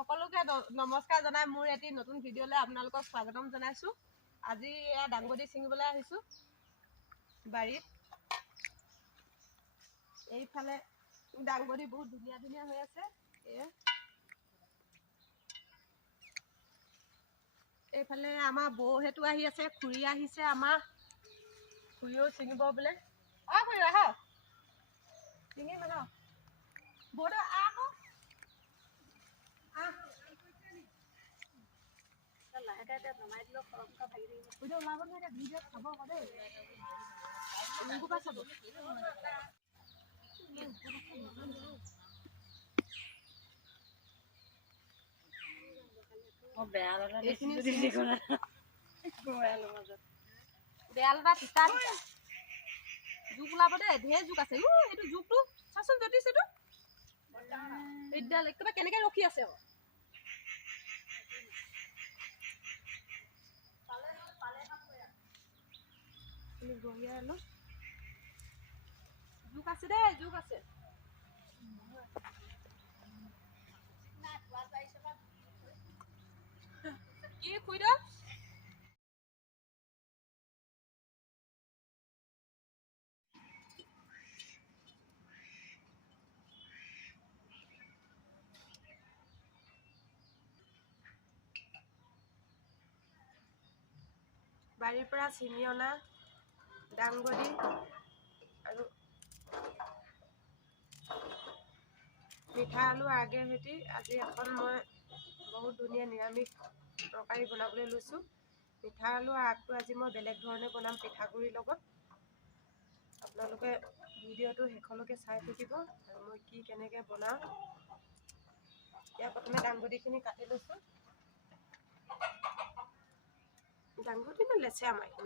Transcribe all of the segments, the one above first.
সকলোকে নমস্কাৰ জনাই মোৰ এটি নতুন ভিডিঅ'লৈ আপোনালোকক স্বাগতম জনাইছোঁ। আজি এয়া দাংবডি ছিঙিবলৈ আহিছোঁ বাৰীত। এইফালে দাংবডি বহুত ধুনীয়া ধুনীয়া হৈ আছে। এইফালে আমাৰ বৌহেঁতো আহি আছে, খুৰী আহিছে, আমাৰ খুৰীও ছিঙিব বোলে। খুৰী আহ ছিঙিম ন বৌদা আকৌ লাহেকে এতিয়া নমাই দিলেও সৰহকৈ ভাগি থাকিব। খুৰীদে ওলাব নহয়, এতিয়া ভিডিঅ'ত চাব আকৌ দেই। পৰা চাব বেয়া লগা তিতা জোক ওলাব দেই, ঢেৰ জোক আছে। এইটো জোকটো চাচোন জ্যোতিষ, এইটো এইডাল একেবাৰে কেনেকে ৰখি আছে আকৌ। জোক আছে দেই, জোক আছে। কি খুইদ বাৰীৰ পৰা ছিঙি অনা দাংবডি আৰু মিঠা আলু আগে সৈতে আজি এখন মই বহুত ধুনীয়া নিৰামিষ তৰকাৰী বনাবলৈ লৈছোঁ। মিঠা আলু আগটো আজি মই বেলেগ ধৰণে বনাম পিঠাগুড়িৰ লগত। আপোনালোকে ভিডিঅ'টো শেষলৈকে চাই থাকিব আৰু মই কি কেনেকৈ বনাওঁ। এতিয়া প্ৰথমে দাংবডিখিনি কাটি লৈছোঁ। দাংবডিটো লেচেৰা মানুহ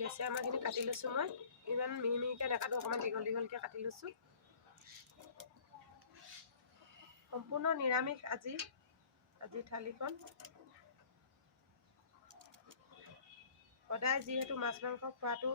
লেচেৰা মাহখিনি কাটি লৈছোঁ। মই ইমান মিহি মিহিকৈ নাকাটো, অকণমান দীঘল দীঘলকৈ কাটি লৈছোঁ। সম্পূৰ্ণ নিৰামিষ আজি থালিখন। সদায় যিহেতু মাছ মাংস খোৱাটো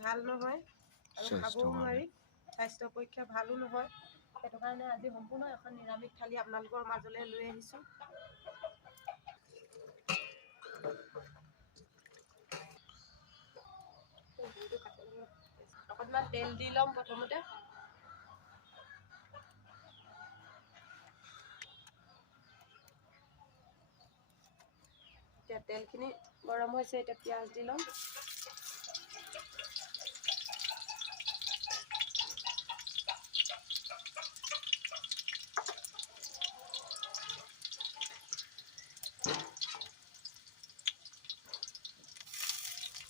ভাল নহয় আৰু খাবও নোৱাৰি, স্বাস্থ্যৰ পক্ষে ভালো নহয়, সেইটো কাৰণে আজি সম্পূৰ্ণ এখন নিৰামিষ থালি আপোনালোকৰ মাজলৈ লৈ আহিছোঁ। অকণমান তেল দি ল'ম প্ৰথমতে। এতিয়া তেলখিনি গৰম হৈছে, এতিয়া পিঁয়াজ দি ল'ম।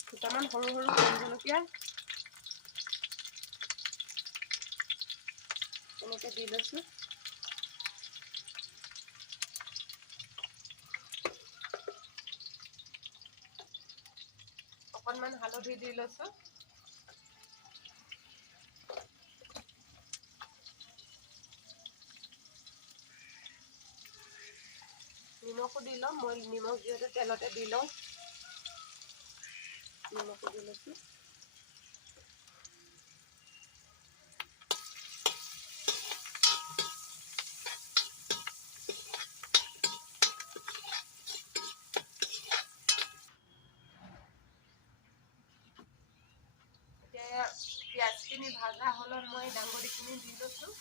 দুটামান সৰু সৰু কণ জলকীয়া এনেকৈ দি লৈছোঁ। অকণমান হালধি দি লৈছোঁ। নিমখো দি ল'ম, মই নিমখ যিহেতু তেলতে দি লওঁ, নিমখো দি লৈছোঁ। এতিয়া পিঁয়াজখিনি ভাজা হ'লত মই দাংবডিখিনি দি লৈছোঁ।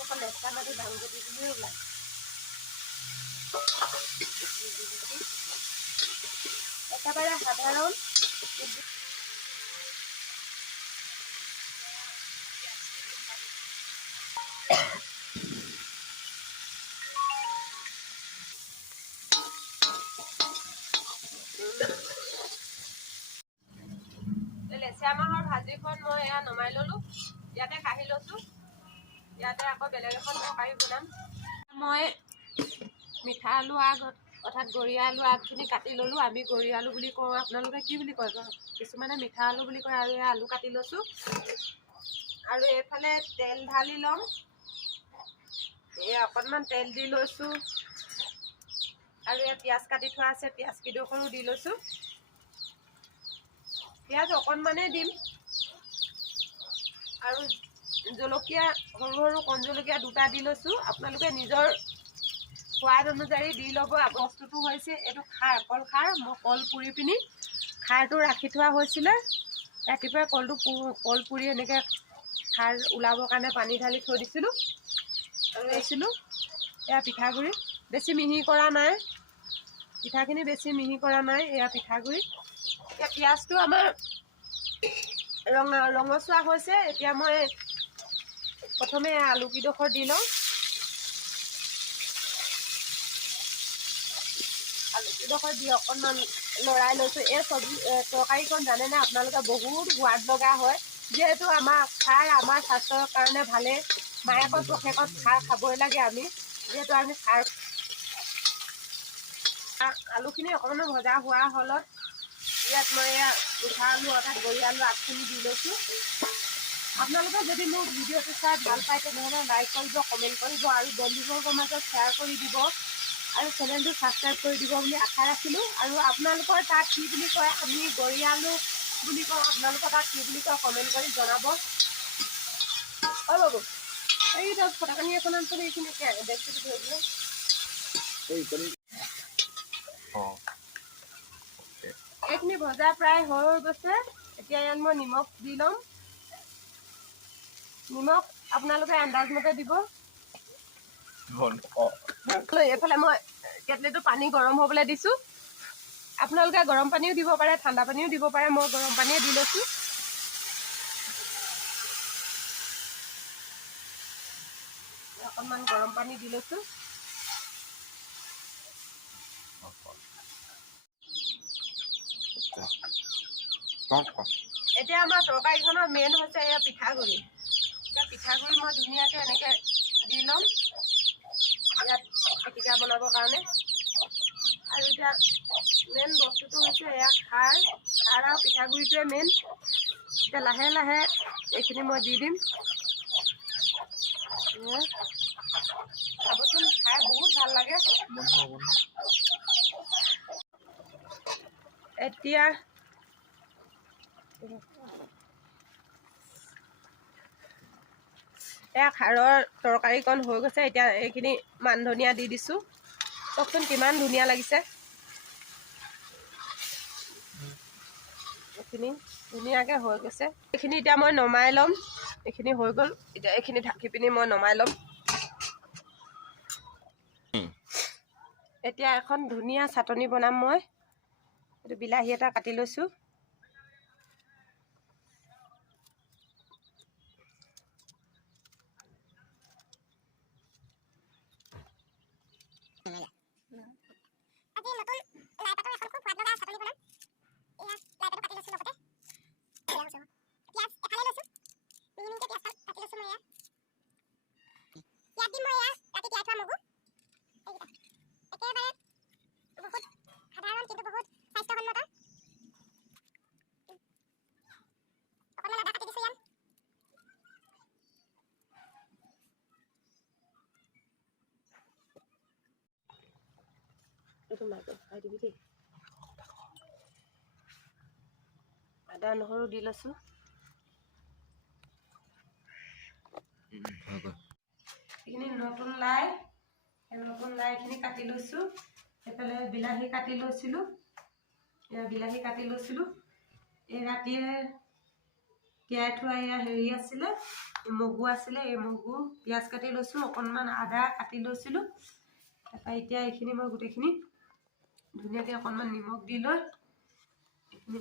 অকল লেচেৰা মাটি দাংবডি বুলিয়ে ওলায়। একেবাৰে সাধাৰণ লেচেৰা মাহৰ ভাজিখন মই এয়া নমাই ল'লোঁ। ইয়াতে কাঢ়ি লৈছোঁ। ইয়াতে আকৌ বেলেগ এখন তৰকাৰী বনাম। মই মিঠা আলু আগ অৰ্থাৎ গৰিয়া আলু আগখিনি কাটি ল'লোঁ। আমি গৰিয়া আলু বুলি কওঁ, আপোনালোকে কি বুলি কয়? কিছুমানে মিঠা আলু বুলি কয়। আৰু এয়া আলু কাটি লৈছোঁ। আৰু এইফালে তেল ঢালি ল'ম। অকণমান তেল দি লৈছোঁ। আৰু এয়া পিঁয়াজ কাটি থোৱা আছে, পিঁয়াজ কেইডোখৰো দি লৈছোঁ। পিঁয়াজ অকণমানেই দিম আৰু জলকীয়া সৰু সৰু কণ জলকীয়া 2টা দি লৈছোঁ। আপোনালোকে নিজৰ সোৱাদ অনুযায়ী দি ল'ব। বস্তুটো হৈছে এইটো খাৰ, কল খাৰ। মই কল পুৰি পিনি খাৰটো ৰাখি থোৱা হৈছিলে। ৰাতিপুৱাই কল পুৰি এনেকৈ খাৰ ওলাবৰ কাৰণে পানী ঢালি থৈ দিছিলোঁ আৰু লৈছিলোঁ। এয়া পিঠাগুড়ি বেছি মিহি কৰা নাই, পিঠাখিনি বেছি মিহি কৰা নাই। এয়া পিঠাগুড়ি। এতিয়া পিঁয়াজটো আমাৰ ৰঙচুৱা হৈছে। এতিয়া মই প্ৰথমে আলুকেইডোখৰ দি লওঁ। আলুকেইডোখৰ দি অকণমান লৰাই লৈছোঁ। এই তৰকাৰীখন জানেনে আপোনালোকে বহুত সোৱাদ লগা হয়। যিহেতু আমাৰ খাৰ আমাৰ স্বাস্থ্যৰ কাৰণে ভালেই। মাহেকত পষেকত খাৰ খাবই লাগে আমি। যিহেতু আমি খাৰ আলুখিনি অকণমান ভজা হোৱাৰ ফলত ইয়াত মই এয়া মিঠা আলু অৰ্থাৎ গৰি আলু আগখিনি দি লৈছোঁ। আপোনালোকে যদি মোৰ ভিডিঅ'টো চাই ভাল পায় তেনেহ'লে লাইক কৰিব, কমেণ্ট কৰিব আৰু বন্ধুবৰ্গৰ মাজত শ্বেয়াৰ কৰি দিব আৰু চেনেলটো ছাবস্ক্ৰাইব কৰি দিব বুলি আশা ৰাখিলোঁ। আৰু আপোনালোকৰ তাত কি বুলি কয়, আমি গৰি আলু বুলি কওঁ, আপোনালোকৰ তাত কি বুলি কয় কমেণ্ট কৰি জনাব। বাবু এইটো ফটাকানি এখন আনিছিলোঁ, এইখিনি ডেস্কটো ধৰি দিলোঁ। এইখিনি ভজা প্ৰায় হৈ গৈছে। এতিয়া ইয়াত মই নিমখ দি ল'ম। নিমখ আপোনালোকে আন্দাজমতে দিব। এইফালে মই কেটলিটো পানী গৰম হ'বলৈ দিছোঁ। আপোনালোকে গৰম পানীও দিব পাৰে, ঠাণ্ডা পানীও দিব পাৰে। মই গৰম পানীয়ে দি লৈছোঁ। অকণমান গৰম পানী দি লৈছোঁ। এতিয়া আমাৰ তৰকাৰীখনৰ মেইন হৈছে এয়া পিঠাগুড়ি। এতিয়া পিঠাগুড়ি মই ধুনীয়াকৈ এনেকৈ দি ল'ম ইয়াত পিটিকা বনাবৰ কাৰণে। আৰু এতিয়া মেইন বস্তুটো হৈছে এয়া খাৰ আৰু পিঠাগুড়িটোৱে মেইন। এতিয়া লাহে লাহে এইখিনি মই দি দিম। চাবচোন, খাই বহুত ভাল লাগে। এতিয়া এয়া খাৰৰ তৰকাৰীকণ হৈ গৈছে। এতিয়া এইখিনি মান ধনিয়া দি দিছোঁ। চাওকচোন কিমান ধুনীয়া লাগিছে। এইখিনি ধুনীয়াকৈ হৈ গৈছে। এইখিনি এতিয়া মই নমাই ল'ম। এইখিনি হৈ গ'ল। এতিয়া এইখিনি ঢাকি পিনি মই নমাই ল'ম। এতিয়া এখন ধুনীয়া চাটনি বনাম মই। এইটো বিলাহী এটা কাটি লৈছোঁ। এইটো মাইকত খাই দিবি দেই। আদা নহৰু দি লৈছোঁ। এইখিনি নতুন লাইখিনি কাটি লৈছোঁ। এইফালে বিলাহী কাটি লৈছিলোঁ। এই ৰাতিয়ে তিয়াই থোৱা এয়া হেৰি আছিলে, মগু আছিলে। এই মগু পিঁয়াজ কাটি লৈছোঁ। অকণমান আদা কাটি লৈছিলোঁ। তাৰপৰা এতিয়া এইখিনি মই গোটেইখিনি ধুনীয়াকৈ অকণমান নিমখ দি লৈ এইখিনি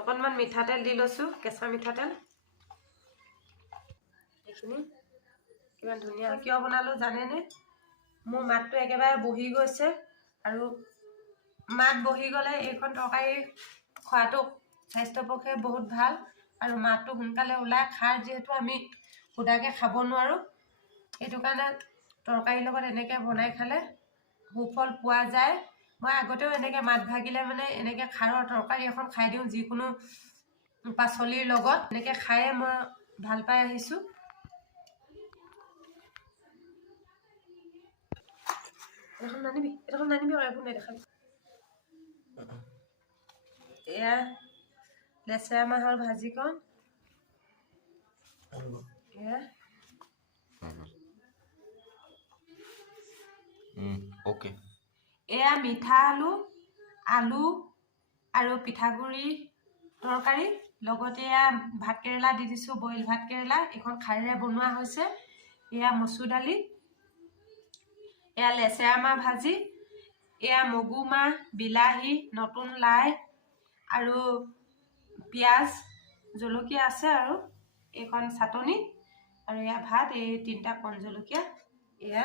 অকণমান মিঠাতেল দি লৈছোঁ, কেঁচা মিঠাতেল। এইখিনি কিমান ধুনীয়া। কিয় বনালোঁ জানেনে? মোৰ মাতটো একেবাৰে বহি গৈছে আৰু মাত বহি গ'লে এইখন তৰকাৰী খোৱাটো স্বাস্থ্যৰ পক্ষে বহুত ভাল আৰু মাতটো সোনকালে ওলায়। খাৰ যিহেতু আমি সুদাকৈ খাব নোৱাৰোঁ, সেইটো কাৰণে তৰকাৰীৰ লগত এনেকৈ বনাই খালে সুফল পোৱা যায়। মই আগতেও এনেকৈ মাত ভাগিলে মানে এনেকৈ খাৰৰ তৰকাৰী এখন খাই দিওঁ, যিকোনো পাচলিৰ লগত। এনেকৈ খায়ে মই ভাল পাই আহিছোঁ। এখন নানিবি একো নেদেখাবি। এয়া লেচেৰা মাহৰ ভাজিকণ। ওকে এয়া মিঠা আলু আৰু পিঠাগুড়ি তৰকাৰী লগতে এয়া ভাতকেৰেলা দি দিছোঁ বইল ভাতকেৰেলা এখন খাৰেৰে বনোৱা হৈছে এয়া মচুৰ দালি এয়া লেচেৰা মাহ ভাজি এয়া মগু মাহ বিলাহী নতুন লাই আৰু পিঁয়াজ জলকীয়া আছে আৰু এইখন চাটনি আৰু এয়া ভাত এই 3টা কণ জলকীয়া এয়া